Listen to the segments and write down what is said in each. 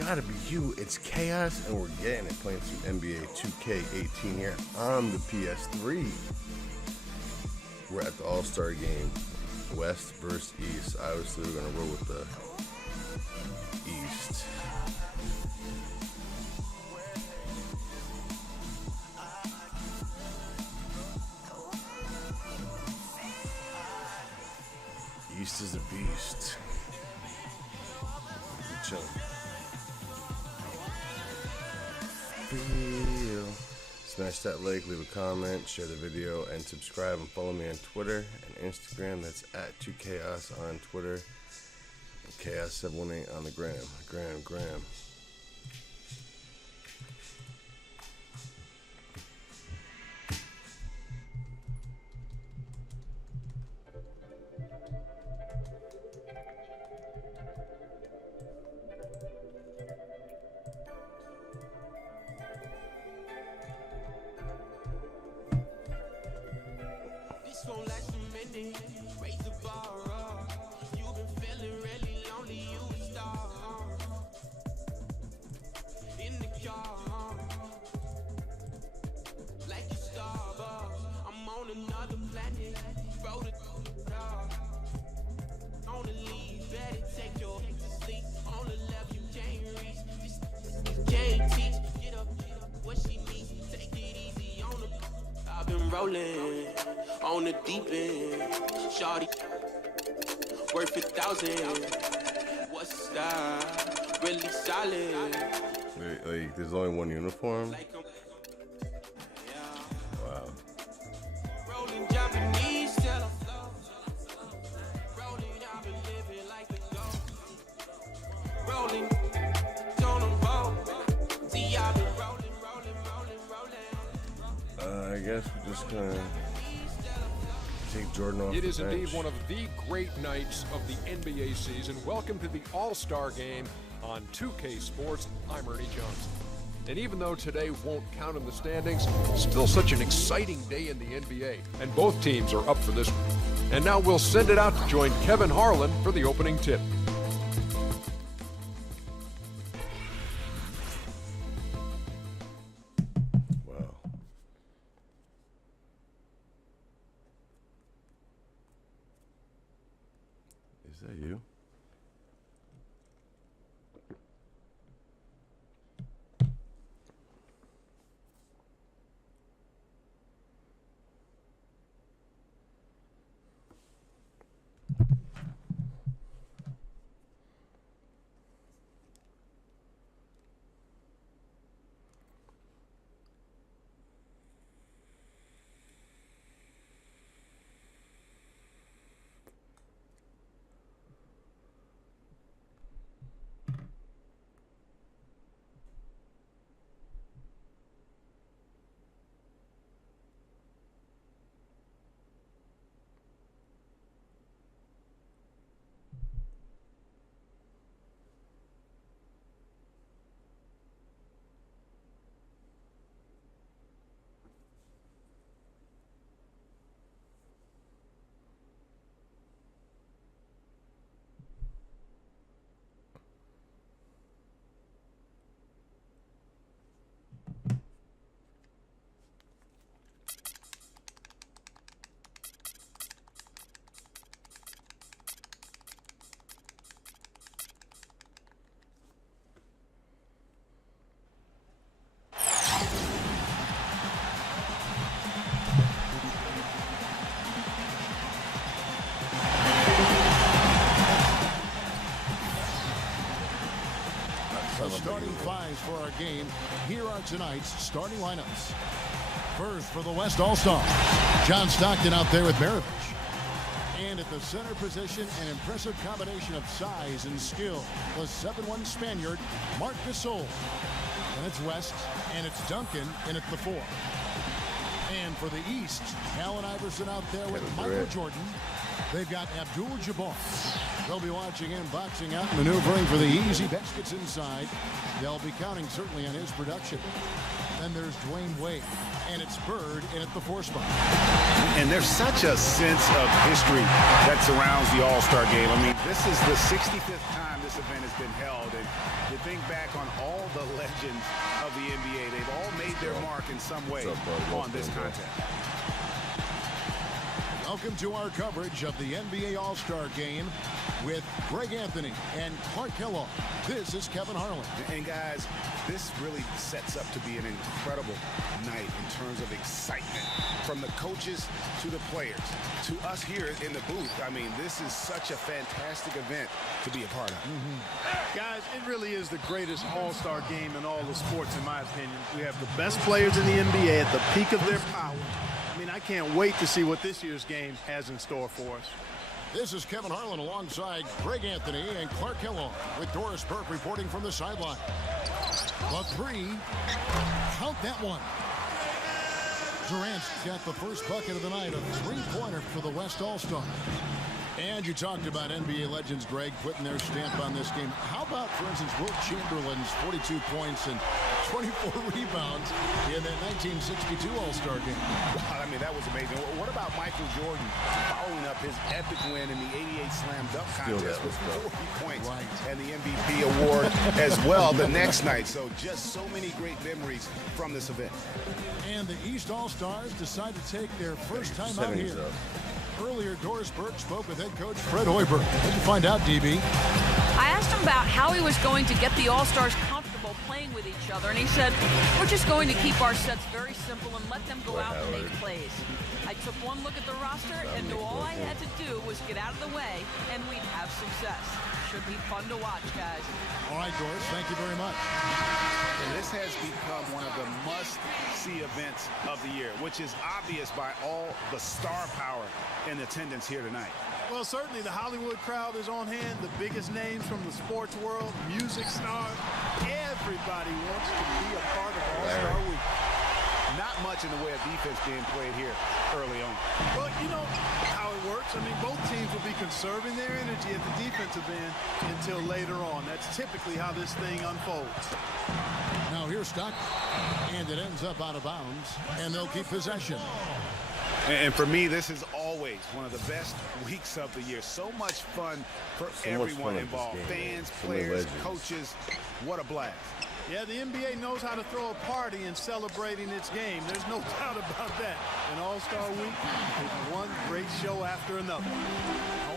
Gotta be you, it's Chaos, and we're getting it playing some NBA 2K18 here on the PS3. We're at the All-Star game, West versus East. Obviously, we're gonna roll with the East. East is a beast. Chilling. Smash that like, leave a comment, share the video, and subscribe, and follow me on Twitter and Instagram. That's at 2chaos on Twitter and chaos718 on the gram. Won't last a minute, raise the bar up. You've been feeling really lonely, you a star. In the car, like a Starbucks. I'm on another planet, roll the dog. On the lead, better take your sleep. On the left, you can't reach. This can't teach. Get up, what she needs. Take it easy on the. I've been rolling on the deep end, shawty, worth 1,000. What's that? Really solid. Wait, like, there's only one uniform? Wow. Rolling Japanese, tell 'em. Rolling, I've been living like a ghost. Rolling, on a boat. See, I've been rolling. I guess we're just gonna take Jordan off. It is the bench. indeed one of the great nights of the NBA season. Welcome to the All-Star Game on 2K Sports. I'm Ernie Johnson. And even though today won't count in the standings, still such an exciting day in the NBA. And both teams are up for this one. And now we'll send it out to join Kevin Harlan for the opening tip. Is that you? Starting fives for our game. Here are tonight's starting lineups. First for the West All-Star, John Stockton out there with Maravich. And at the center position, an impressive combination of size and skill. The 7'1" Spaniard, Marc Gasol. And it's West, and it's Duncan, and it's the 4. And for the East, Allen Iverson out there with Michael Jordan. They've got Abdul-Jabbar. They'll be watching him boxing out, maneuvering for the easy baskets inside. They'll be counting certainly on his production. Then there's Dwayne Wade, and it's Bird in at the 4 spot. And there's such a sense of history that surrounds the All-Star game. I mean, this is the 65th time this event has been held. And you think back on all the legends of the NBA, they've all made their mark in some way on this contest. Welcome to our coverage of the NBA All-Star Game with Greg Anthony and Clark Kellogg. This is Kevin Harlan. And guys, this really sets up to be an incredible night in terms of excitement. From the coaches to the players to us here in the booth. I mean, this is such a fantastic event to be a part of. Guys, it really is the greatest all-star game in all the sports, in my opinion. We have the best players in the NBA at the peak of their power. I mean, I can't wait to see what this year's game has in store for us. This is Kevin Harlan alongside Greg Anthony and Clark Kellogg with Doris Burke reporting from the sideline. The three, count that one. Durant's got the first bucket of the night, a three-pointer for the West All-Star. And you talked about NBA legends, Greg, putting their stamp on this game. How about, for instance, Wilt Chamberlain's 42 points and 24 rebounds in that 1962 All-Star game? Wow, I mean, that was amazing. What about Michael Jordan following up his epic win in the 88 Slam Dunk Contest with 40 points and the MVP award as well the next night? So just so many great memories from this event. And the East All-Stars decide to take their first time out here. Earlier, Doris Burke spoke with head coach Fred Hoiberg. What did you find out, DB? I asked him about how he was going to get the All-Stars comfortable playing with each other, and he said, we're just going to keep our sets very simple and let them go out and make plays. I took one look at the roster and knew all I had to do was get out of the way, and we'd have success. Should be fun to watch, guys. All right, Doris, thank you very much. And this has become one of the must-see events of the year, which is obvious by all the star power in attendance here tonight. Well, certainly the Hollywood crowd is on hand, the biggest names from the sports world, music stars. Everybody wants to be a part of All-Star Week. Not much in the way of defense being played here early on. Well, you know how it works. I mean, both teams will be conserving their energy at the defensive end until later on. That's typically how this thing unfolds. Now here's Stockton, and it ends up out of bounds, and they'll keep possession. And for me, this is always one of the best weeks of the year. So much fun for everyone involved. Fans, players, coaches. What a blast. Yeah, the NBA knows how to throw a party in celebrating its game. There's no doubt about that. And All-Star Week is one great show after another.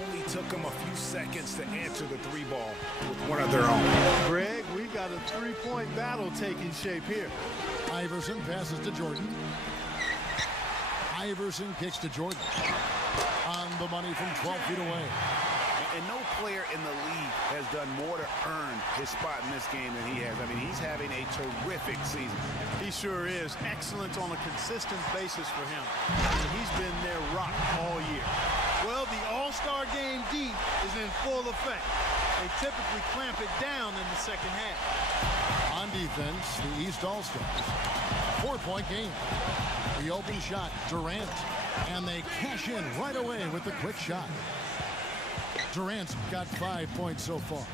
Only took them a few seconds to answer the three ball with one of their own. Greg, we've got a three-point battle taking shape here. Iverson passes to Jordan. Iverson kicks to Jordan. On the money from 12 feet away. And no player in the league has done more to earn his spot in this game than he has. I mean, he's having a terrific season. He sure is. Excellence on a consistent basis for him. And he's been their rock all year. Well, the All-Star Game D is in full effect. They typically clamp it down in the second half. On defense, the East All-Stars. 4-point game. The open shot, Durant. And they cash in right away with the quick shot. Durant's got 5 points so far.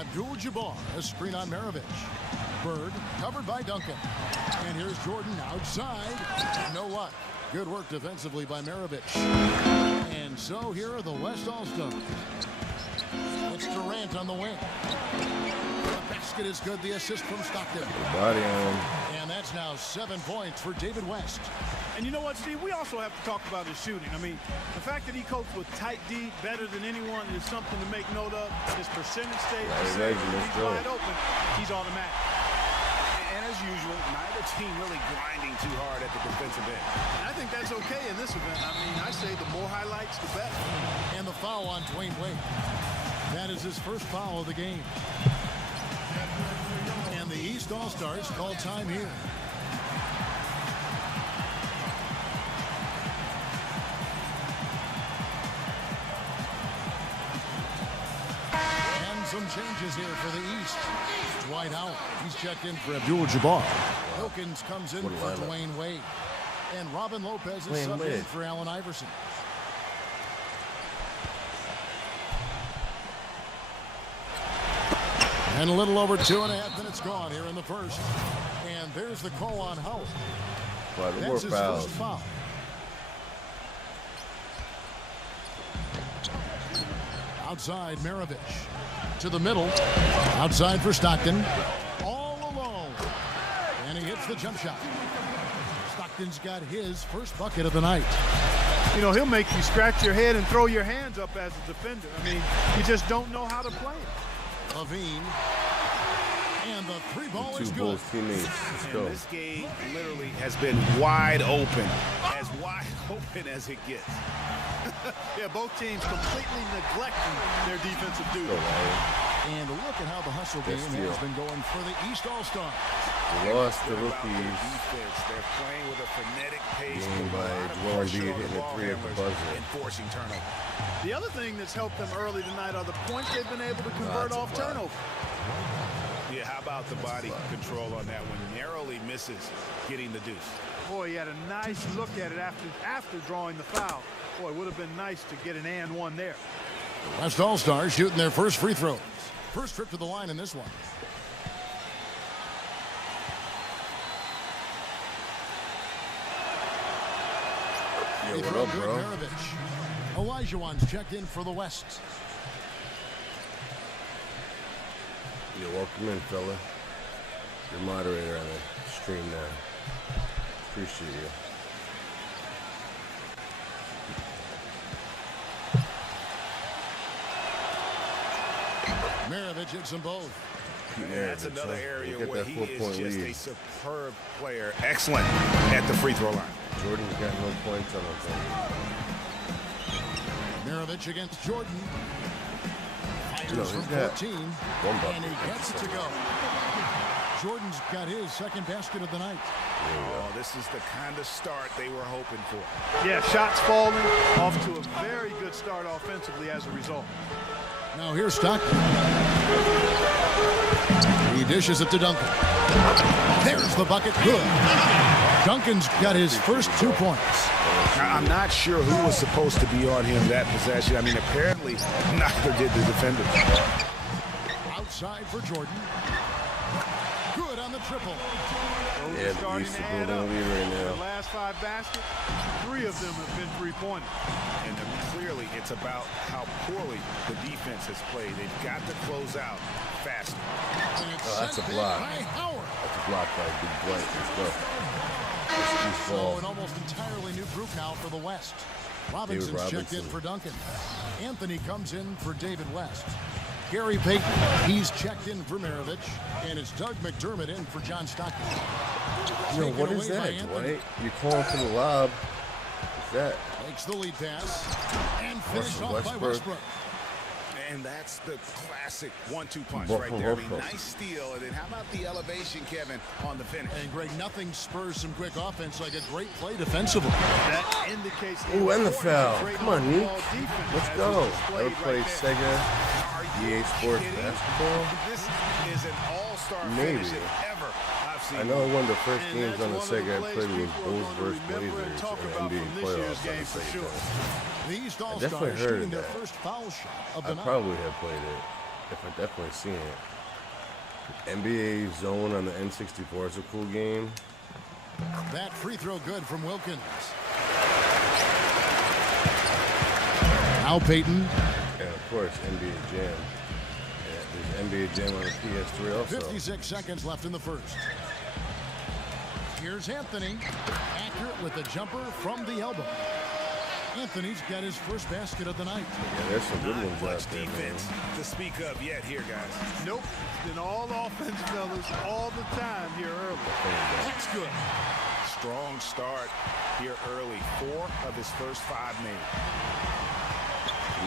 Abdul-Jabbar, a screen on Maravich. Bird, covered by Duncan. And here's Jordan outside. No luck. Good work defensively by Maravich. And so here are the West All-Stars. It's Durant on the wing. The basket is good. The assist from Stockton. Body on him. And that's now 7 points for David West. And you know what, Steve? We also have to talk about his shooting. I mean, the fact that he copes with tight D better than anyone is something to make note of. His percentage stays the same. He's wide open. He's automatic. And as usual, neither team really grinding too hard at the defensive end. And I think that's okay in this event. I mean, I say the more highlights, the better. And the foul on Dwayne Wade. That is his first foul of the game. And the East All-Stars call time here. And some changes here for the East. Dwight Howard, he's checked in for Abdul-Jabbar. Wilkins comes in for Dwayne Wade. And Robin Lopez is subbed in for Allen Iverson. And a little over 2.5 minutes gone here in the first. And there's the call on Howard. That's his first foul. Outside, Maravich. to the middle. Outside for Stockton. All alone. And he hits the jump shot. Stockton's got his first bucket of the night. You know, he'll make you scratch your head and throw your hands up as a defender. I mean, you just don't know how to play it. Levine. And the three ball is Two good. Bulls teammates. Let's go. This game literally has been wide open. As wide open as it gets. Yeah, both teams completely neglecting their defensive duty. Go, Larry. And look at how the hustle game has been going for the East All-Stars. We lost the About their rookies. defense. They're playing with a frenetic pace. Game with a by lot of Joel pressure Embiid on the hitting a ball three at the handlers buzzer. and forcing turnover. The other thing that's helped them early tonight are the points they've been able to convert Lots of off turnover. Yeah, how about the body control on that one? Narrowly misses getting the deuce. Boy, he had a nice look at it after drawing the foul. Boy, it would have been nice to get an and one there. West All-Stars shooting their first free throws. First trip to the line in this one. Yo, Free what throw up, good, bro? Maravich. Olajuwon's checked in for the West. Yo, welcome in, fella. Your moderator on the stream now. Appreciate you. Maravich hits them both. That's another area Get where that he is 4-point just lead. a superb player. Excellent at the free throw line. Jordan's got no points on his Maravich against Jordan. Fires No, from he's got 14. one bucket. And he gets it to go. Jordan's got his second basket of the night. Oh, this is the kind of start they were hoping for. Yeah, shots falling, off to a very good start offensively as a result. Now here's Stockton. He dishes it to Duncan. There's the bucket. Good. Duncan's got his first 2 points. Now, I'm not sure who was supposed to be on him that possession. I mean, apparently neither did the defender. Outside for Jordan. Good on the triple. Those Yeah, are the starting East to is add building up. a lead right The now. last 5 baskets, 3 of them have been three-pointers. And clearly, it's about how poorly the defense has played. They've got to close out faster. And it's Oh, that's sent a back block. by Howard. That's a block by Big Blake. Let's go. This East So ball. an almost entirely new group now for the West. Robinson's checked in Robinson. for Duncan. Anthony comes in for David West. Gary Payton, he's checked in for Maravich. And it's Doug McDermott in for John Stockton. Yo, Taken what is away by that, Anthony. Dwight? You're calling for the lob. What's that? Makes the lead pass. And finish Russell off by Westbrook. Westbrook. And that's the classic 1-2 punch Both right from there. I both mean, folks. nice steal. And then how about the elevation, Kevin, on the finish? And Greg, nothing spurs some quick offense like a great play defensively. That indicates Ooh, and the importance of foul. great Come on, on-ball Nick. defense Let's as go. was displayed Ever played right there. Sega, EA Sports kidding? Basketball? This is an all-star Maybe. finish if ever I've seen. I know one of the first And games that's on the one of the Sega I plays played was people are Bulls gonna vs. remember and Blazers talk in about NBA from this year's playoffs on game the for Sega. sure. The East definitely All-Stars heard shooting of their that. first foul shot of I the night. probably have played it. If I definitely seen it. NBA Zone on the N64 is a cool game. That free throw good from Wilkins. Now Payton. And of course, NBA Jam. Yeah, there's NBA Jam on the PS3 also. 56 seconds left in the first. Here's Anthony. Accurate with the jumper from the elbow. Anthony's got his first basket of the night. Yeah, there's some good Not ones much out there, man. defense to speak of yet here, guys. Nope. It's been all offense, fellas, all the time here early. That's good. Strong start here early. 4 of his first 5 made.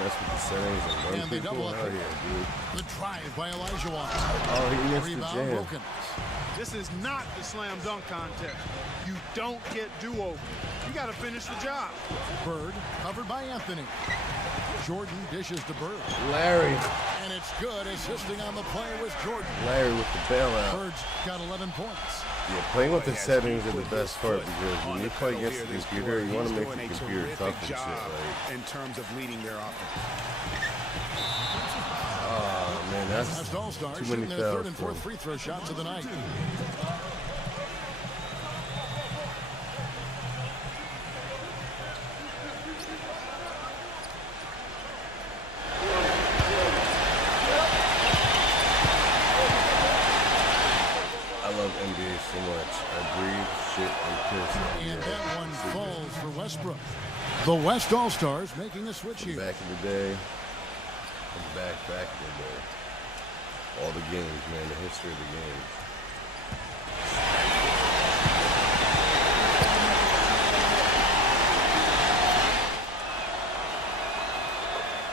Mess with the settings and And run they people. double Hell up. yeah, dude. The drive by Olajuwon. Oh, he missed the Rebound jam. Wilkins. This is not the slam dunk contest. You don't get do-over. You got to finish the job. Bird covered by Anthony. Jordan dishes to Bird. Larry. And it's good. Assisting on the play was Jordan. Larry with the bailout. Bird's got 11 points. Yeah, playing with the Yes, settings he is the put best his part foot because on when you the play pedal against here the this computer, quarter. you want to He's make doing the a computer terrific tough and shit. job Like, in terms of leading their offense. oh man, that's West All-Stars too shooting many their fouls. third and fourth bro. free throw shots of the night. NBA so much. I breathe, shit, and piss. And that one falls for Westbrook. The West All-Stars making a switch here. Back in the day. Back in the day. All the games, man. The history of the games.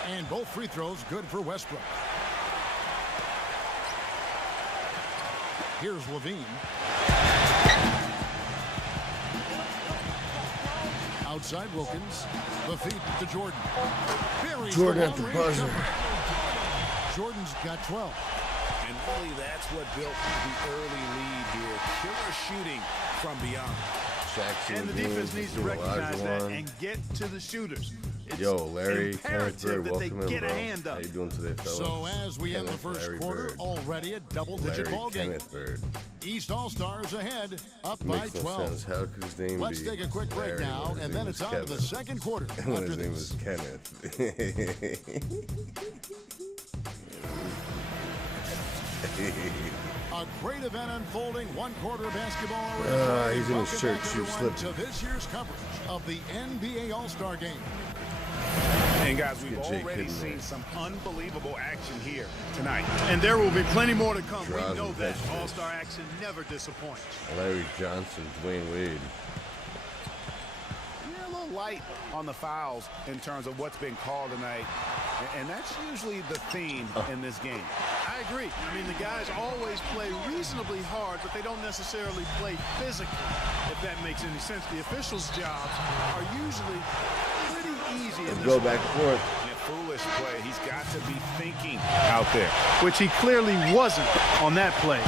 And both free throws good for Westbrook. Here's Levine. Outside Wilkins. The feed to Jordan. Jordan at the buzzer. Jordan's got 12. And really, that's what built the early lead here. Killer shooting from beyond. Jackson, And the defense needs to recognize that and get to the shooters. It's Yo, Larry, Kenneth Bird, that they welcome in, get bro. a hand up. How you doing today, fellas? So as we end the first Larry quarter, Bird. already a double-digit ball game. Kenneth Bird. East All-Stars ahead, up by Makes no 12. sense. How could his name Let's be take a quick break Larry now, when his and name then was it's on to the Kevin? second quarter. When after his name this. was Kenneth. A great event unfolding, one quarter of basketball. He's in his Welcome shirt, back, shoe everyone, slipping. to this year's coverage of the NBA All-Star Game. And guys, we've Get Jake already Kidd in seen there. some unbelievable action here tonight. And there will be plenty more to come. Draws We know and that. catches. All-Star action never disappoints. Larry Johnson, Dwayne Wade. You're a little light on the fouls in terms of what's been called tonight. And that's usually the theme in this game. I agree. I mean, the guys always play reasonably hard, but they don't necessarily play physically, if that makes any sense. The officials' jobs are usually pretty easy in this Go back and forth. And foolish play. He's got to be thinking out there. which he clearly wasn't on that play.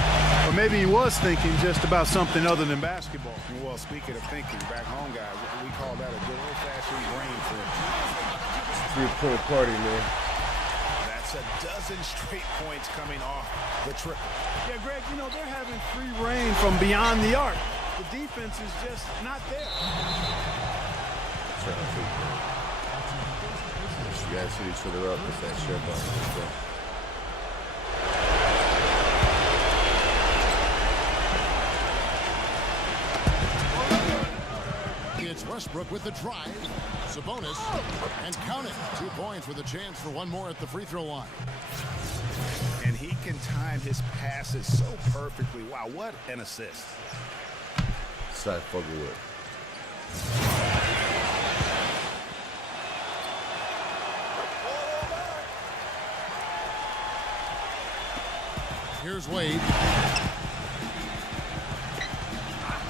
Or maybe he was thinking just about something other than basketball. Well, speaking of thinking, back home, guys, we call that a good old-fashioned brain trip. 3-point party, man. That's a dozen straight points coming off the triple. Yeah, Greg, you know, they're having free reign from beyond the arc. The defense is just not there. You guys hit each other up with that share button. It's Westbrook with the drive. Sabonis. And count it. 2 points with a chance for one more at the free throw line. And he can time his passes so perfectly. Wow, what an assist. Side Fogelwood. Here's Wade.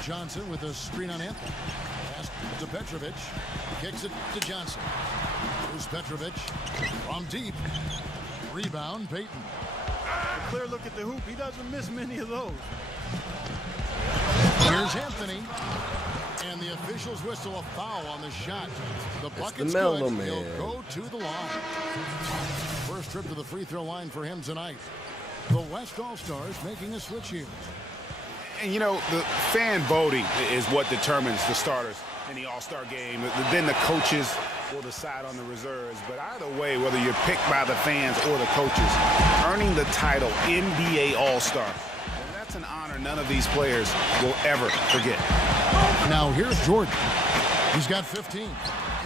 Johnson with a screen on Anthony. Pass to Petrovic. Kicks it to Johnson. Here's Petrovic from deep. Rebound, Payton. A clear look at the hoop. He doesn't miss many of those. Here's Anthony. And the officials whistle a foul on the shot. The bucket's the Mellow good. Man. He'll go to the line. First trip to the free throw line for him tonight. The West All-Stars making a switch here. And, you know, the fan voting is what determines the starters in the All-Star game. Then the coaches will decide on the reserves. But either way, whether you're picked by the fans or the coaches, earning the title NBA All-Star, that's an honor none of these players will ever forget. Now here's Jordan. He's got 15.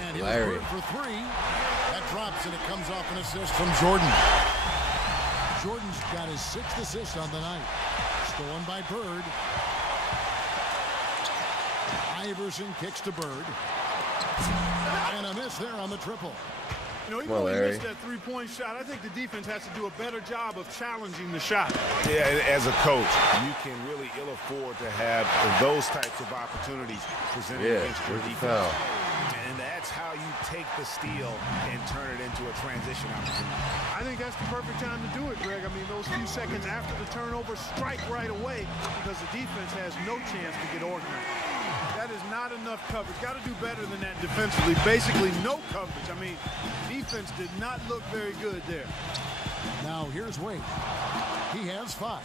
And he'll Larry. score for 3. That drops and it comes off an assist from Jordan. Jordan's got his 6th assist on the night. Stolen by Bird. Iverson kicks to Bird. And a miss there on the triple. You know, even Well, though he Larry. missed that three-point shot, I think the defense has to do a better job of challenging the shot. Yeah, as a coach, you can really ill afford to have those types of opportunities presented Yeah, against your where's the defense. foul? And that's how you take the steal and turn it into a transition opportunity. I think that's the perfect time to do it, Greg. I mean, those few seconds after the turnover, strike right away because the defense has no chance to get organized. That is not enough coverage. Got to do better than that defensively. Basically, no coverage. I mean, defense did not look very good there. Now here's Wade. He has 5.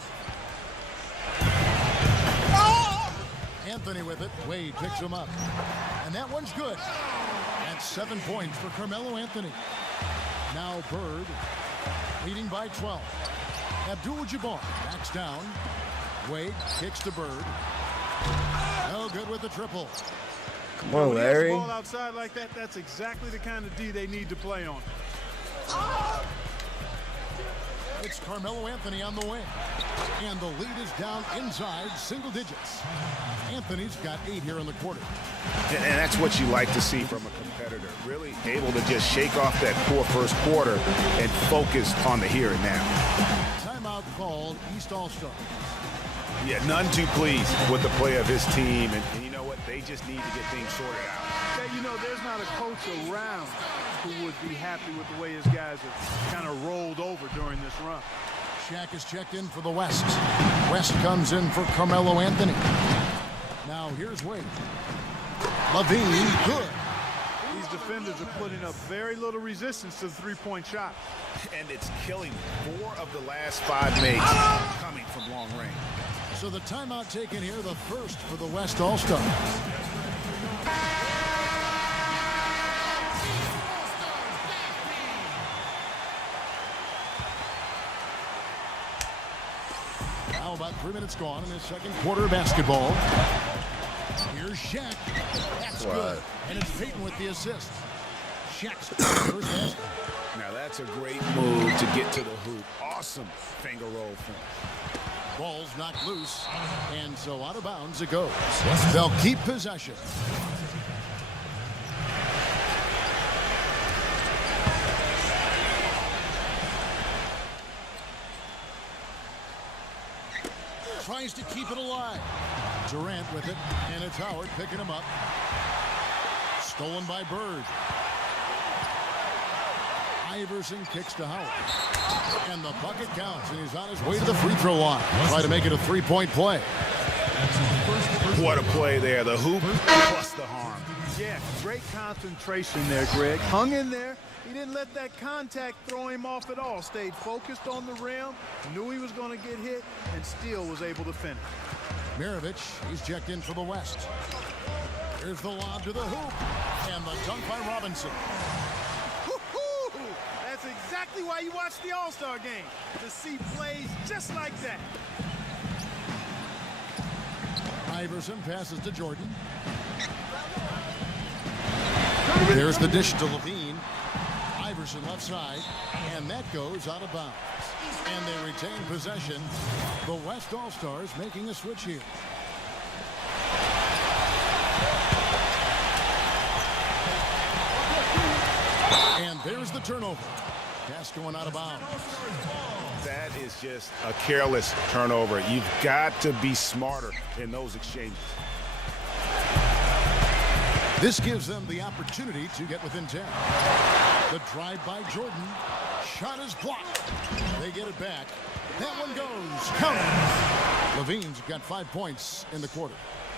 Anthony with it. Wade picks him up. And that one's good. And 7 points for Carmelo Anthony. Now Bird leading by 12. Abdul-Jabbar backs down. Wade kicks to Bird. No good with the triple. Come on, When he has the Larry. ball outside like that, that's exactly the kind of D they need to play on. It's Carmelo Anthony on the wing. And the lead is down inside single digits. Anthony's got 8 here in the quarter. And that's what you like to see from a competitor. Really able to just shake off that poor first quarter and focus on the here and now. Timeout called East All-Star. Yeah, none too pleased with the play of his team. And you know what? They just need to get things sorted out. You know, there's not a coach around who would be happy with the way his guys have kind of rolled over during this run. Shaq is checked in for the West. West comes in for Carmelo Anthony. Now here's Wade. Levine, good. These defenders are putting up very little resistance to the three-point shot. And it's killing 4 of the last 5 makes coming from long range. So the timeout taken here, the first for the West All-Stars. Now about 3 minutes gone in the second quarter of basketball. Here's Shaq. That's good. And it's Peyton with the assist. Shaq's first basket. Now that's a great move to get to the hoop. Awesome finger roll finish. Ball's knocked loose, and so out of bounds it goes. They'll keep possession. Tries to keep it alive. Durant with it, and it's Howard picking him up. Stolen by Bird. Iverson kicks to Howard. And the bucket counts, and he's on his way to the free throw line. Try to make it a three-point play. What a play there. The hoop plus the harm. Yeah, great concentration there, Greg. Hung in there. He didn't let that contact throw him off at all. Stayed focused on the rim, knew he was going to get hit, and still was able to finish. Mirovic, he's checked in for the West. Here's the lob to the hoop. And the dunk by Robinson. That's exactly why you watch the All-Star game, to see plays just like that. Iverson passes to Jordan. There's the dish to Levine. Iverson left side, and that goes out of bounds. And they retain possession. The West All-Stars making a switch here. And there's the turnover. Pass going out of bounds. That is just a careless turnover. You've got to be smarter in those exchanges. This gives them the opportunity to get within 10. The drive by Jordan. Shot is blocked. They get it back. That one goes. Count. Levine's got 5 points in the quarter.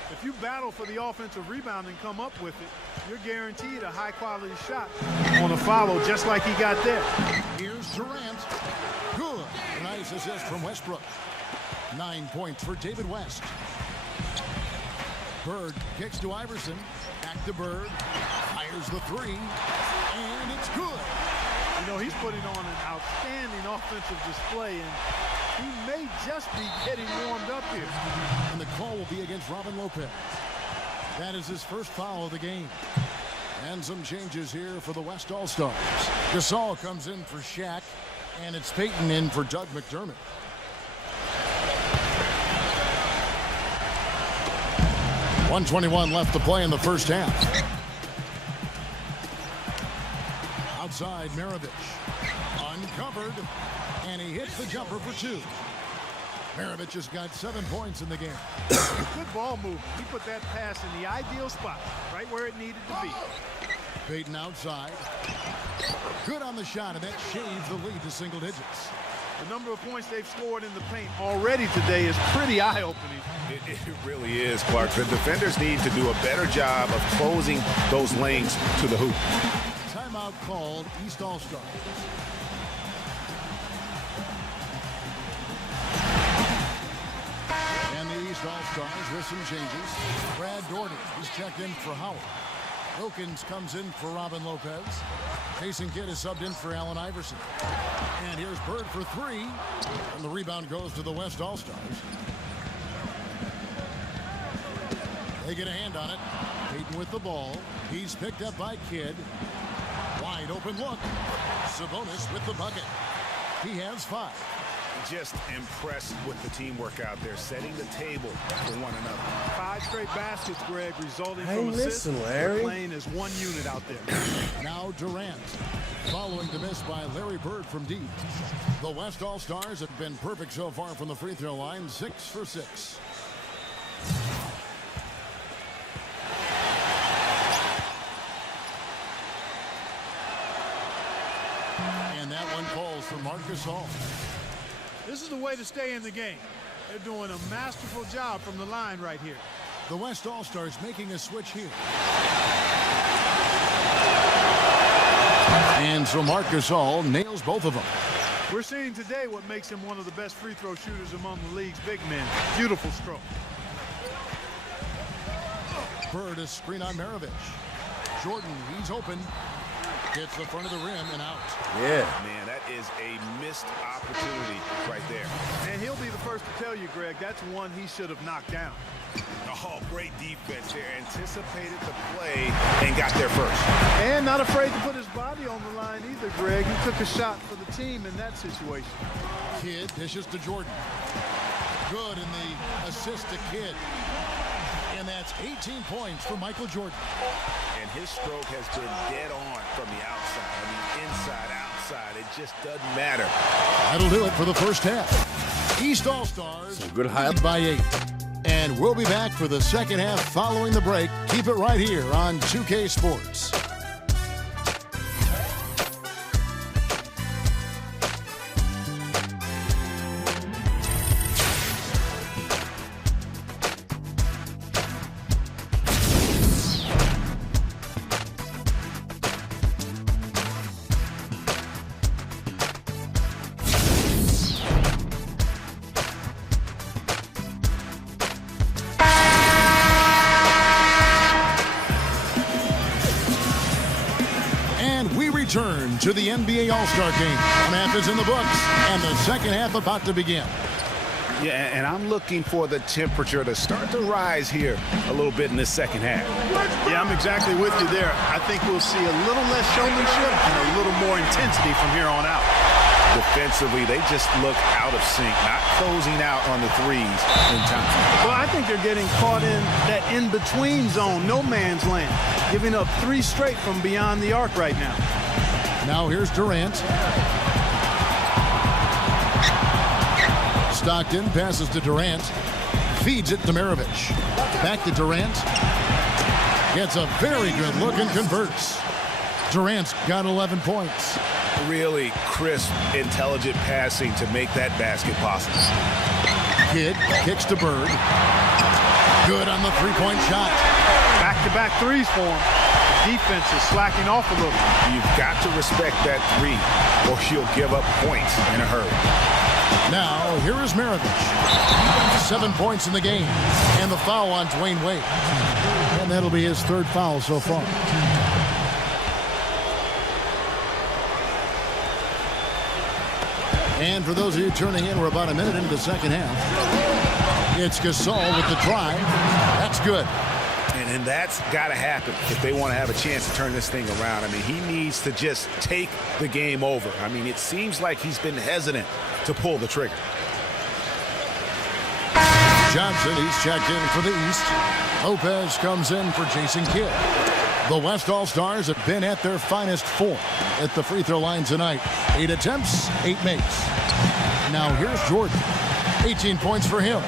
If you battle for the offensive rebound and come up with it, you're guaranteed a high-quality shot on a follow, just like he got there. Here's Durant. Good. Nice assist from Westbrook. 9 points for David West. Bird kicks to Iverson. Back to Bird. Fires the three. And it's good. You know, he's putting on an outstanding offensive display, and he may just be getting warmed up here. And the call will be against Robin Lopez. That is his first foul of the game. And some changes here for the West All-Stars. Gasol comes in for Shaq, and it's Peyton in for Doug McDermott. .121 left to play in the first half. Outside, Mirovic. Uncovered, and he hits the jumper for 2. Mirovic has got 7 points in the game. Good ball move. He put that pass in the ideal spot, right where it needed to be. Peyton outside. Good on the shot, and that shaves the lead to single digits. The number of points they've scored in the paint already today is pretty eye-opening. It really is, Clark. The defenders need to do a better job of closing those lanes to the hoop. Timeout called East All-Stars. And the East All-Stars with some changes. Brad Doherty, he's checked in for Howard. Wilkins comes in for Robin Lopez. Jason Kidd is subbed in for Allen Iverson. And here's Bird for 3. And the rebound goes to the West All-Stars. They get a hand on it. Peyton with the ball. He's picked up by Kidd. Wide open look. Sabonis with the bucket. He has 5. Just impressed with the teamwork out there, setting the table for one another. 5 straight baskets, Greg, resulting Hey, from assists. listen, Larry. Playing as one unit out there. Now Durant. Following the miss by Larry Bird from deep. The West All-Stars have been perfect so far from the free throw line, 6 for 6. And that one calls for Marcus Hall. This is the way to stay in the game. They're doing a masterful job from the line right here. The West All-Stars making a switch here. And so Marcus Hall nails both of them. We're seeing today what makes him one of the best free throw shooters among the league's big men. Beautiful stroke. Bird a screen on Maravich. Jordan, he's open. Hits the front of the rim and out. Yeah. Man, that is a missed opportunity right there. And he'll be the first to tell you, Greg, that's one he should have knocked down. Oh, great defense there. Anticipated the play and got there first. And not afraid to put his body on the line either, Greg. He took a shot for the team in that situation. Kidd dishes to Jordan. Good in the assist to Kidd. And that's 18 points for Michael Jordan. And his stroke has been dead on from the outside. I mean, inside, outside, it just doesn't matter. That'll do it for the first half. East All-Stars Some good high by 8. And we'll be back for the second half following the break. Keep it right here on 2K Sports. Return to the NBA All-Star Game. One half is in the books, and the second half about to begin. Yeah, and I'm looking for the temperature to start to rise here a little bit in this second half. Yeah, I'm exactly with you there. I think we'll see a little less showmanship and a little more intensity from here on out. Defensively, they just look out of sync, not closing out on the threes in time. Well, I think they're getting caught in that in-between zone, no man's land, giving up 3 straight from beyond the arc right now. Now here's Durant. Stockton passes to Durant. Feeds it to Maravich. Back to Durant. Gets a very good look and converts. Durant's got 11 points. Really crisp, intelligent passing to make that basket possible. Kidd kicks to Bird. Good on the three-point shot. Back-to-back threes for him. Defense is slacking off a little. You've got to respect that 3 or you'll give up points in a hurry. Now, here is Maravich. 7 points in the game. And the foul on Dwayne Wade. And that'll be his 3rd foul so far. And for those of you turning in, we're about a minute into the second half. It's Gasol with the drive. That's good. And that's got to happen if they want to have a chance to turn this thing around. I mean, he needs to just take the game over. I mean, it seems like he's been hesitant to pull the trigger. Johnson, he's checked in for the East. Lopez comes in for Jason Kidd. The West All-Stars have been at their finest 4 at the free throw line tonight. 8 attempts, 8 makes. Now here's Jordan. 18 points for him.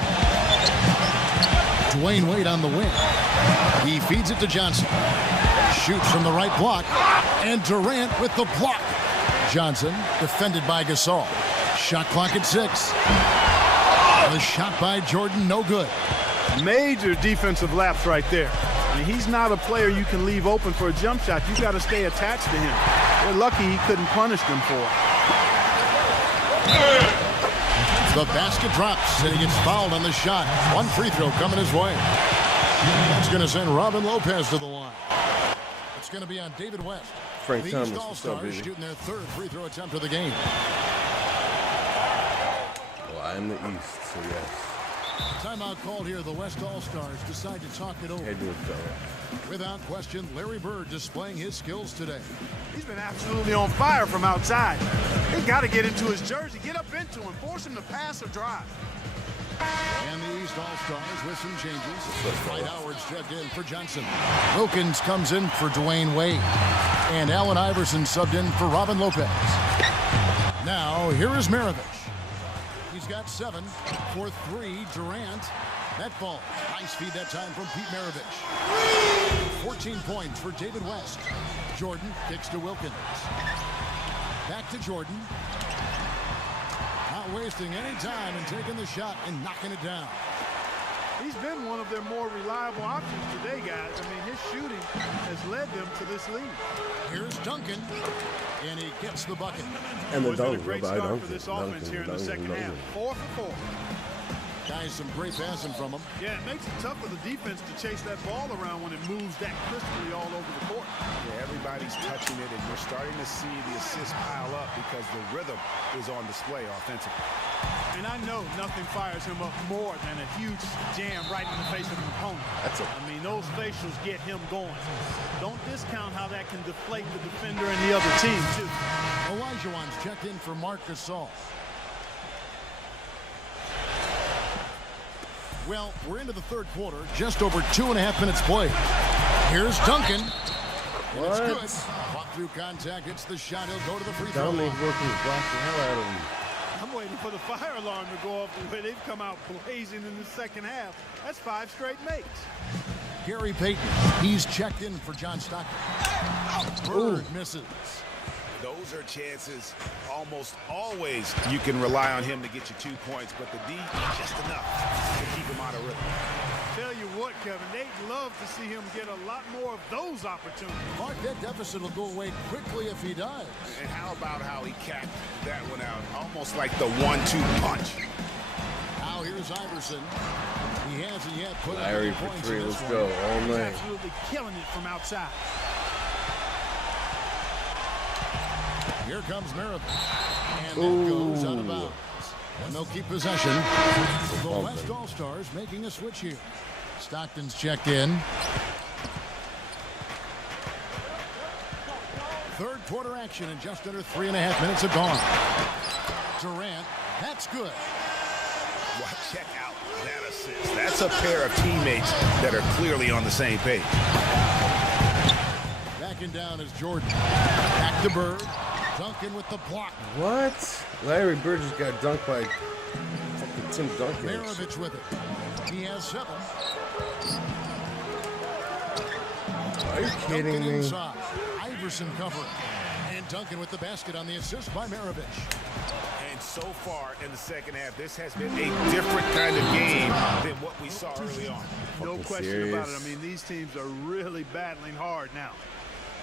Dwayne Wade on the wing. He feeds it to Johnson. Shoots from the right block. And Durant with the block. Johnson defended by Gasol. Shot clock at 6. The shot by Jordan, no good. Major defensive lapse right there. I mean, he's not a player you can leave open for a jump shot. You got to stay attached to him. They're lucky he couldn't punish them for it. The basket drops, and he gets fouled on the shot. 1 free throw coming his way. It's going to send Robin Lopez to the line. It's going to be on David West. Frank the Thomas, East what's up, All-Stars baby? shooting their 3rd free throw attempt of the game. Well, I'm the East, so yes. Timeout called here. The West All-Stars decide to talk it over. Hey, do it, fella. Without question, Larry Bird displaying his skills today. He's been absolutely on fire from outside. He's got to get into his jersey, get up into him, force him to pass or drive. And the East All-Stars with some changes. Dwight Howard's checked in for Johnson. Wilkins comes in for Dwayne Wade. And Allen Iverson subbed in for Robin Lopez. Now, here is Maravich. He's got 7 for 3. Durant. That ball. Nice feed that time from Pete Maravich. 14 points for David West. Jordan kicks to Wilkins. Back to Jordan. Not wasting any time and taking the shot and knocking it down. He's been one of their more reliable options today, guys. I mean, his shooting has led them to this lead. Here's Duncan, and he gets the bucket. And the It's been a dunk. great By start Duncan. for this offense here in the second half. 4 for 4. Guys, some great passing from him. Yeah, it makes it tough for the defense to chase that ball around when it moves that crisply all over the court. Yeah, everybody's touching it, and you're starting to see the assists pile up because the rhythm is on display offensively. And I know nothing fires him up more than a huge jam right in the face of an opponent. I mean, those facials get him going. Don't discount how that can deflate the defender and the other team, too. Olajuwon's checked in for Marc Gasol. Well, we're into the third quarter. Just over 2.5 minutes played. Here's Duncan. And it's good. Walk through contact. It's the shot. He'll go to the free throw line. Dominic Wilkins blocked the hell out of him. I'm waiting for the fire alarm to go off the way they've come out blazing in the second half. That's 5 straight makes. Gary Payton. He's checked in for John Stockton. Bird misses. Those are chances almost always you can rely on him to get you 2 points, but the D, just enough to keep him out of rhythm. Tell you what, Kevin, they'd love to see him get a lot more of those opportunities. Mark, that deficit will go away quickly if he does. And how about how he capped that one out? Almost like the 1-2 punch. Now here's Iverson. He hasn't yet put up Larry any for points 3. in this Let's one. go. All He's night. absolutely killing it from outside. Here comes Maravich. And it goes out of bounds. And they'll keep possession. The West All-Stars making a switch here. Stockton's checked in. Third quarter action in just under 3.5 minutes have gone. Durant, that's good. Well, check out that assist. That's a pair of teammates that are clearly on the same page. Backing down is Jordan. Back to Bird. Duncan with the block. What? Larry Bird just got dunked by fucking Tim Duncan. Maravich with it. He has 7. Are you kidding Duncan me? inside. Iverson covering. And Duncan with the basket on the assist by Maravich. And so far in the second half, this has been a different kind of game than what we saw early on. No Fucking question about it. serious. I mean, these teams are really battling hard now.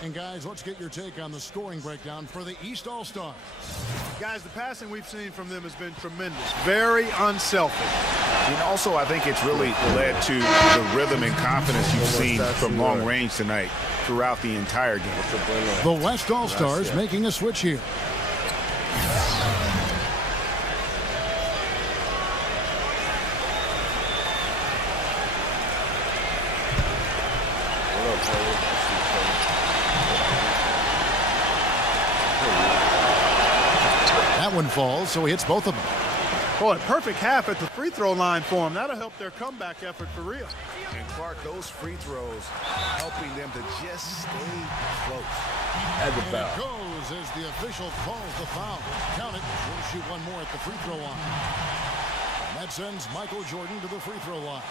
And guys, let's get your take on the scoring breakdown for the East All-Stars. Guys, the passing we've seen from them has been tremendous. Very unselfish. And also, I think it's really led to the rhythm and confidence you've seen from long range tonight throughout the entire game. The West All-Stars making a switch here. That one falls, so he hits both of them. Boy, perfect half at the free throw line for him. That'll help their comeback effort for real. And Clark, those free throws helping them to just stay close. At the And foul. it goes as the official calls the foul. Count it. We'll shoot one more at the free throw line. And that sends Michael Jordan to the free throw line.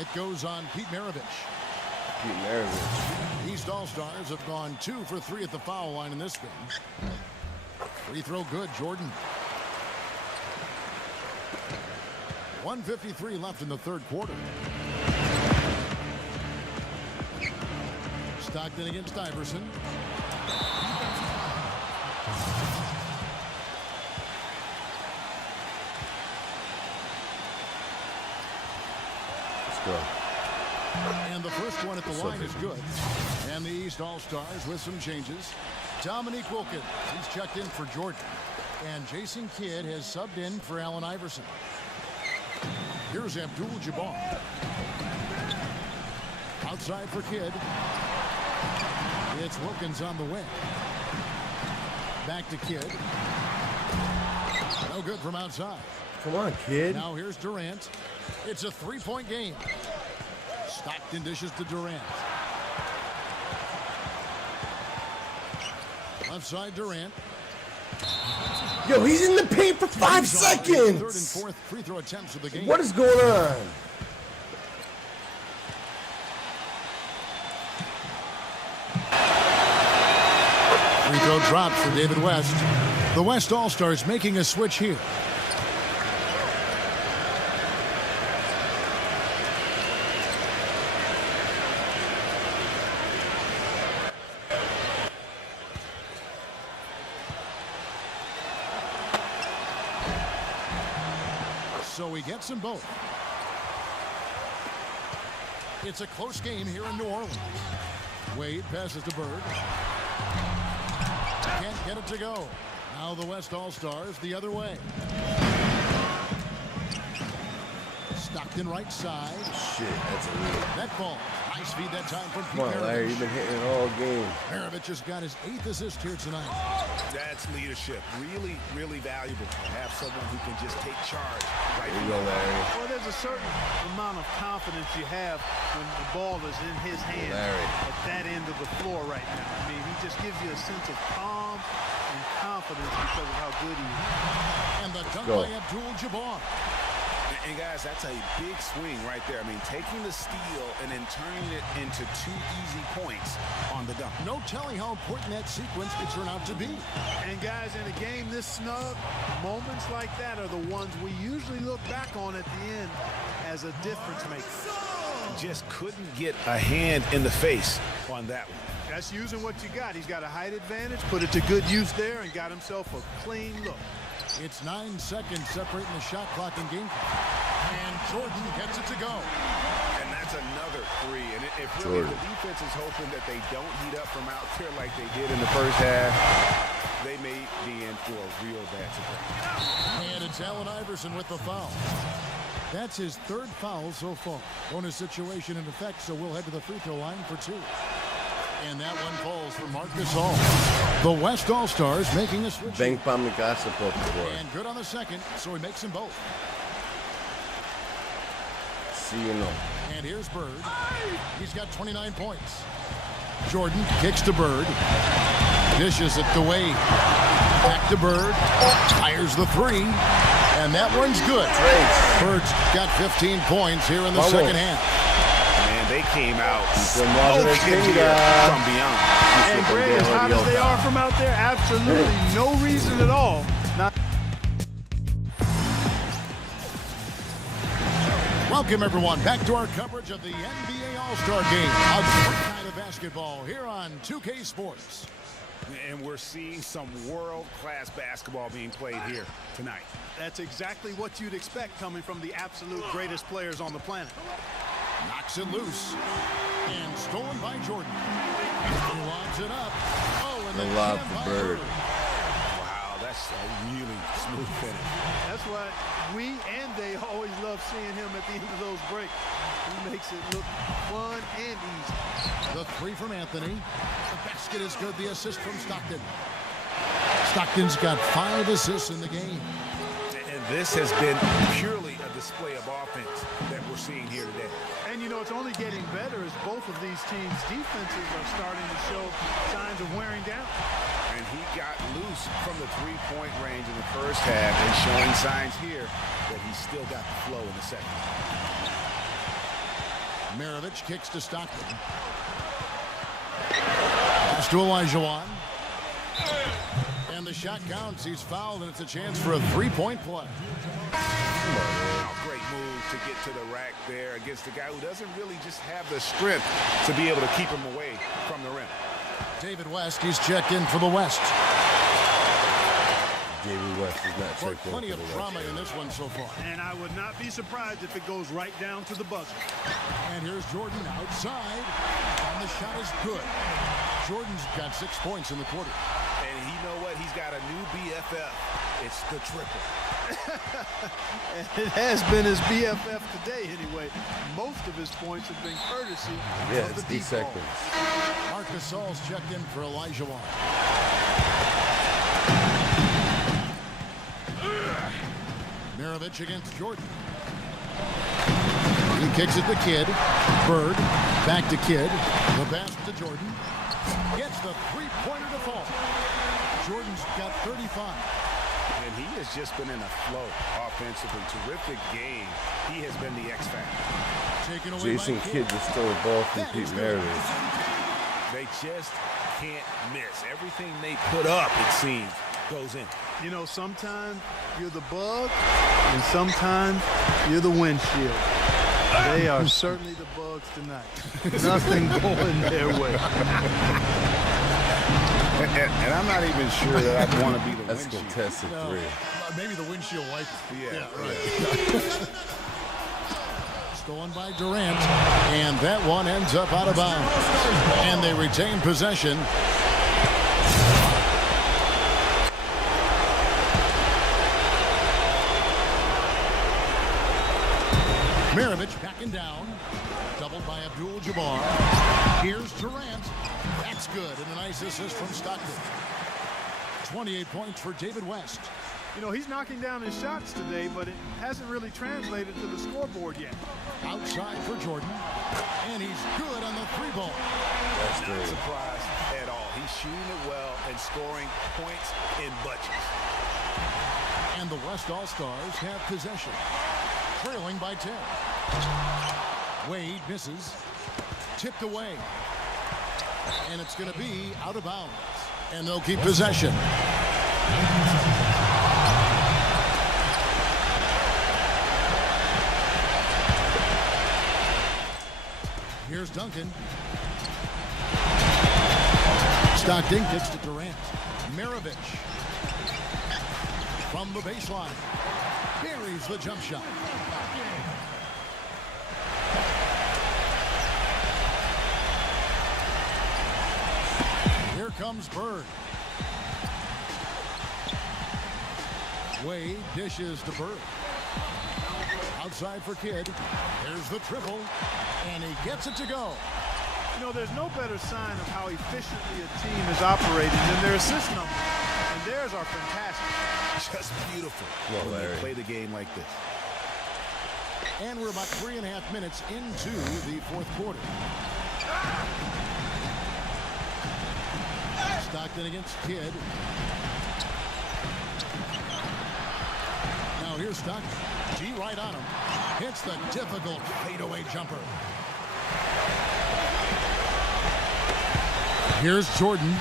It goes on Pete Maravich. Pete Maravich. East All-Stars have gone 2 for 3 at the foul line in this game. Free throw good, Jordan. 1:53 left in the third quarter. Stockton against Iverson. Let's go. And the first one at the line is good. And the East All-Stars with some changes. Dominique Wilkins, he's checked in for Jordan. And Jason Kidd has subbed in for Allen Iverson. Here's Abdul-Jabbar. Outside for Kidd. It's Wilkins on the wing. Back to Kidd. No good from outside. Come on, kid. Now here's Durant. It's a three-point game. Stockton dishes to Durant. Left side Durant. Yo, he's in the paint for 5 seconds. Third and fourth free throw attempts of the game. What is going on? Free throw dropped for David West. The West All-Stars making a switch here. So he gets them both. It's a close game here in New Orleans. Wade passes to Bird. Can't get it to go. Now the West All-Stars the other way. Stockton right side. Shit, that's a lead. That ball. Nice feed that time from Come on, Larry. You've been hitting it all game. Maravich has got his 8th assist here tonight. That's leadership. Really, really valuable to have someone who can just take charge. Right There you go, Larry. Well, there's a certain amount of confidence you have when the ball is in his hands Larry. at that end of the floor right now. I mean, he just gives you a sense of calm and confidence because of how good he is. And the dunk Go. by Abdul-Jabbar. And guys, that's a big swing right there. I mean, taking the steal and then turning it into 2 easy points on the dunk. No telling how important that sequence could turn out to be. And guys, in a game this snug, moments like that are the ones we usually look back on at the end as a difference maker. Just couldn't get a hand in the face on that one. That's using what you got. He's got a height advantage, put it to good use there, and got himself a clean look. It's 9 seconds separating the shot clock and game clock. And Jordan gets it to go. And that's another 3. And if really the defense is hoping that they don't heat up from out there like they did in the first half, they may be in for a real bad situation. And it's Allen Iverson with the foul. That's his 3rd foul so far. Bonus situation in effect, so we'll head to the free throw line for 2. And that one falls for Marcus Hall. The West All-Stars making a switch. Bank bomb the gossip up before. And good on the second, so he makes them both. See you know. And here's Bird. He's got 29 points. Jordan kicks to Bird. Dishes it to Wade. Back to Bird. Fires the 3. And that one's good. Bird's got 15 points here in the second half. They came out from beyond. And Gray, as hot as they are from out there, absolutely no reason at all. Welcome, everyone, back to our coverage of the NBA All-Star Game. A great night of basketball here on 2K Sports. And we're seeing some world-class basketball being played here tonight. That's exactly what you'd expect coming from the absolute greatest players on the planet. Knocks it loose. And stolen by Jordan. He lobs it up. Oh, and The then lob jammed for by Bird. Wow, that's a really smooth finish. That's why we and they always love seeing him at the end of those breaks. He makes it look fun and easy. The 3 from Anthony. The basket is good. The assist from Stockton. Stockton's got 5 assists in the game. And this has been purely a display of offense that we're seeing here today. And you know, it's only getting better as both of these teams' defenses are starting to show signs of wearing down. And he got loose from the 3-point range in the first half and showing signs here that he's still got the flow in the second. Maravich kicks to Stockton. Pass to Olajuwon. And the shot counts. He's fouled, and it's a chance for a 3-point play. Great move to get to the rack there against a guy who doesn't really just have the strength to be able to keep him away from the rim. David West, he's checked in for the West. David West is not For checked in plenty for of the drama West. in this one so far. And I would not be surprised if it goes right down to the buzzer. And here's Jordan outside. And the shot is good. Jordan's got 6 points in the quarter. And you know what? He's got a new BFF It's the triple. And it has been his BFF today anyway. Most of his points have been courtesy of the deep ball. seconds. Marc Gasol's checked in for Elijah Wan. Maravich against Jordan. He kicks it to Kidd. Bird, back to Kidd. The pass to Jordan. Gets the three-pointer to fall. Jordan's got 35. And he has just been in a flow offensively. Terrific game. He has been the X factor. Taken away Jason by Kidd just stole the ball from Pete Maravich. They just can't miss. Everything they put up, it seems, goes in. You know, sometimes you're the bug, and sometimes you're the windshield. They are certainly the bugs tonight. Nothing going their way. And I'm not even sure that I'd want to be the That's windshield. contested three. Maybe the windshield wiper. Yeah, right. Stolen by Durant, and that one ends up out of bounds. And they retain possession. Maravich backing down. Doubled by Abdul-Jabbar. Here's Durant. That's good, and a nice assist from Stockton. 28 points for David West. You know, he's knocking down his shots today, but it hasn't really translated to the scoreboard yet. Outside for Jordan, and he's good on the three ball. That's Not three. surprised at all. He's shooting it well and scoring points in bunches. And the West All-Stars have possession, trailing by 10. Wade misses, tipped away, and it's going to be out of bounds. And they'll keep possession. Here's Duncan. Stockton kicks to Durant. Maravich from the baseline. Buries the jump shot. Here comes Bird. Wade dishes to Bird. Outside for Kidd. There's the triple, and he gets it to go. You know, there's no better sign of how efficiently a team is operating than their assist numbers. And theirs are fantastic. Just beautiful Well, when Larry. they play the game like this. And we're about 3.5 minutes into the fourth quarter. Stockton against Kidd. Now here's Stockton. G right on him. Hits the difficult fadeaway jumper. Here's Jordan.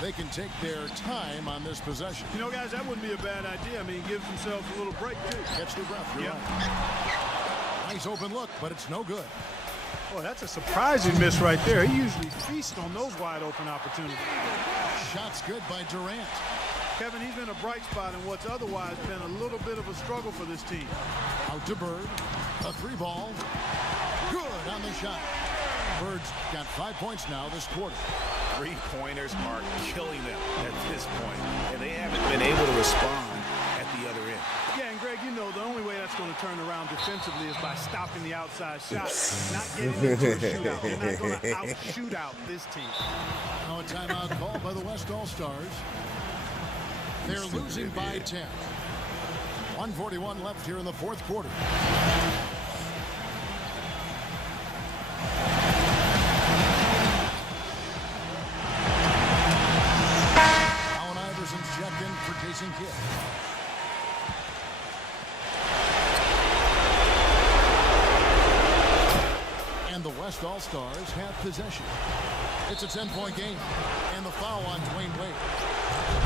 They can take their time on this possession. You know, guys, that wouldn't be a bad idea. I mean, he gives themselves a little break, too. Catch their breath. You're Yeah. right. Nice open look, but it's no good. Boy, that's a surprising miss right there. He usually feasts on those wide open opportunities. Shot's good by Durant. Kevin, he's been a bright spot in what's otherwise been a little bit of a struggle for this team. Out to Bird. A three ball. Good on the shot. Bird's got 5 points now this quarter. Three-pointers are killing them at this point, and they haven't been able to respond at the other end. Yeah, and Greg, you know, the only way that's going to turn around defensively is by stopping the outside shot, not getting into a shootout. They're not going to out-shoot out this team. Now a timeout called by the West All-Stars. They're losing by 10. 1:41 left here in the fourth quarter. Allen Iverson's checked in for Jason Kidd. And the West All-Stars have possession. It's a 10-point game, and the foul on Dwayne Wade.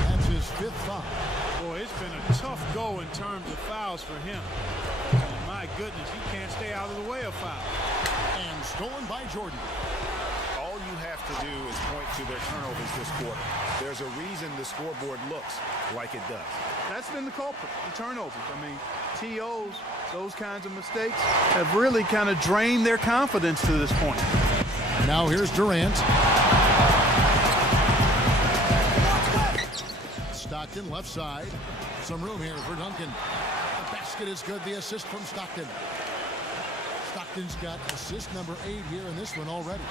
That's his 5th foul. Boy, it's been a tough go in terms of fouls for him. And my goodness, he can't stay out of the way of foul. And stolen by Jordan. All you have to do is point to their turnovers this quarter. There's a reason the scoreboard looks like it does. That's been the culprit, the turnovers. I mean, TOs, those kinds of mistakes have really kind of drained their confidence to this point. Now here's Durant. Stockton, left side. Some room here for Duncan. The basket is good. The assist from Stockton. Stockton's got assist number 8 here in this one already.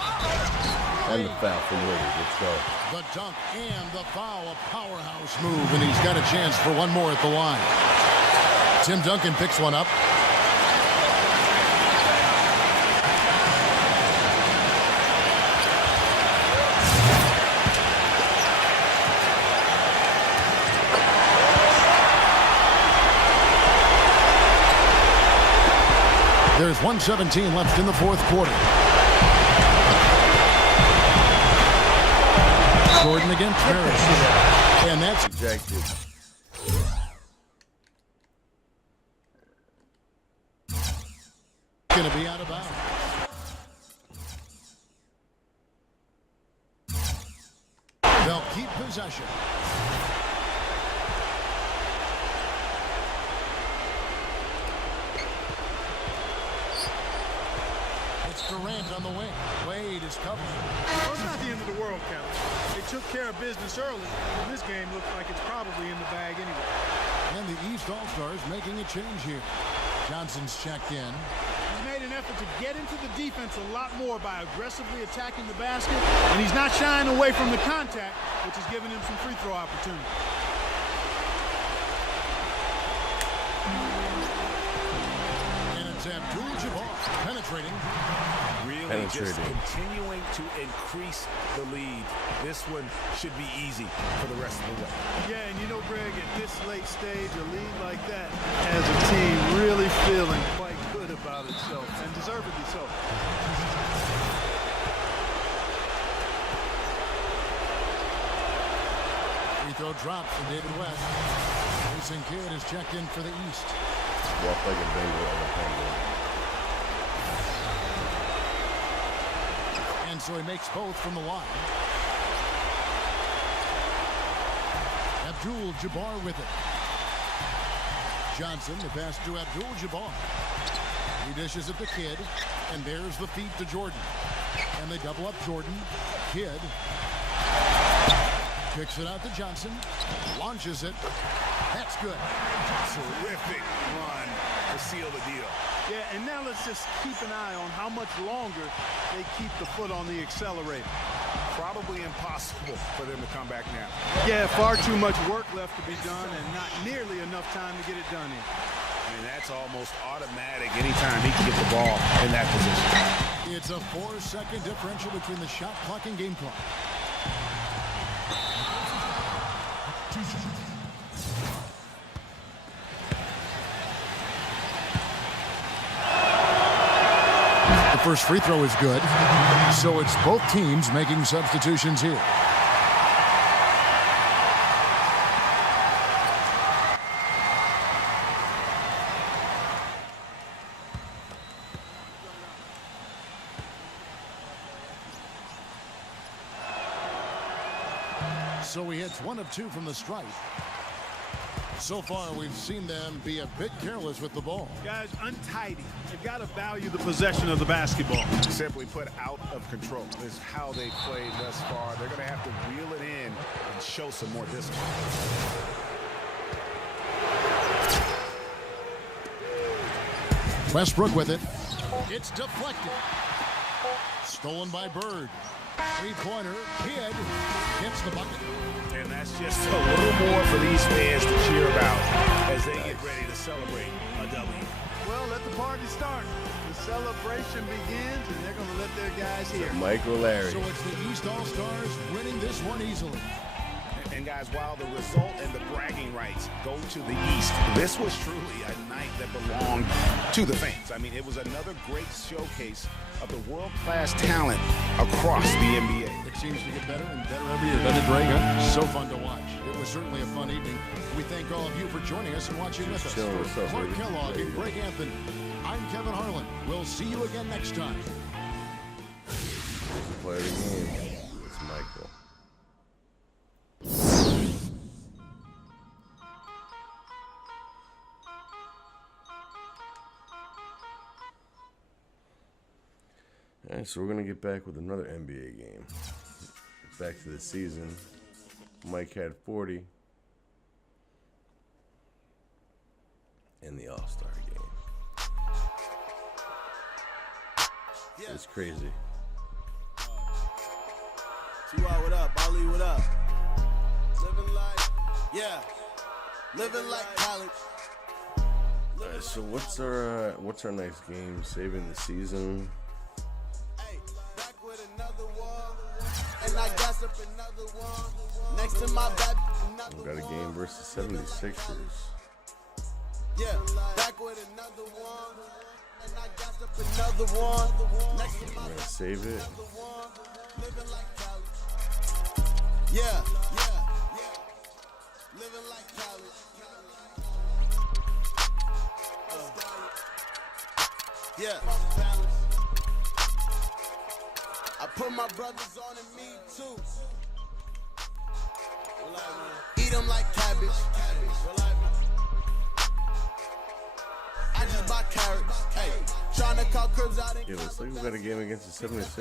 And the foul from Woody. Let's go. The dunk and the foul. A powerhouse move, and he's got a chance for one more at the line. Tim Duncan picks one up. There's 1:17 left in the fourth quarter. Jordan against Harris. And that's Ejected. going to be out of bounds. They'll keep possession. Durant on the wing. Wade is covered. Well, it's not the end of the world, Kevin. They took care of business early, and this game looks like it's probably in the bag anyway. And the East All-Stars making a change here. Johnson's checked in. He's made an effort to get into the defense a lot more by aggressively attacking the basket, and he's not shying away from the contact, which has given him some free throw opportunity. And it's Abdul-Jabbar penetrating. Really just continuing to increase the lead. This one should be easy for the rest of the way. Yeah, and you know, Greg, at this late stage, a lead like that has a team really feeling quite good about itself, and deservedly so. Free throw drop for David West. Mason Kidd is checked in for the East. Walk like a Bengal on the penguin. And so he makes both from the line. Abdul-Jabbar with it. Johnson, the pass to Abdul-Jabbar. He dishes it to Kidd, and there's the feed to Jordan. And they double up Jordan. Kidd kicks it out to Johnson. Launches it. That's good. Terrific run to seal the deal. Yeah, and now let's just keep an eye on how much longer they keep the foot on the accelerator. Probably impossible for them to come back now. Yeah, far too much work left to be done and not nearly enough time to get it done in. And that's almost automatic anytime he can get the ball in that position. It's a 4-second differential between the shot clock and game clock. The first free throw is good, so it's both teams making substitutions here. So he hits 1 of 2 from the stripe. So far, we've seen them be a bit careless with the ball. Guys, untidy. They've got to value the possession of the basketball. Simply put, out of control is how they played thus far. They're going to have to reel it in and show some more discipline. Westbrook with it. It's deflected. Stolen by Bird. Three-pointer. Kidd gets the bucket. And that's just a little more for these fans to cheer about as they get ready to celebrate a W. Well, let the party start. The celebration begins, and they're going to let their guys hear. Michael Larry. So it's the East All-Stars winning this one easily. And guys, while the result and the bragging rights go to the East, this was truly a night that belonged to the fans. I mean, it was another great showcase of the world-class talent across the NBA. It seems to get better and better every year. Doesn't it, Greg? Huh? So fun to watch. It was certainly a fun evening. We thank all of you for joining us and watching with us. For Clark Kellogg and Greg Anthony, I'm Kevin Harlan. We'll see you again next time. Play the game. It's Michael. All right, so we're going to get back with another NBA game. Back to the season. Mike had 40. in the All-Star game. It's crazy. What up? Ali, what up? Living like, yeah, living like college. Alright, so what's our next game? Saving the season. Hey, back with another one, and I got up another one. Next to my back, another We got a game versus 76ers. Yeah, back with another one, and I got up another one. Next to my I'm gonna save it. living like college. Yeah, living like college. Yeah. I put my brothers on and me too. Eat them like cabbage. I just buy carrots. Hey, trying to call cribs out in. Yeah, looks like we got a game against the 76ers.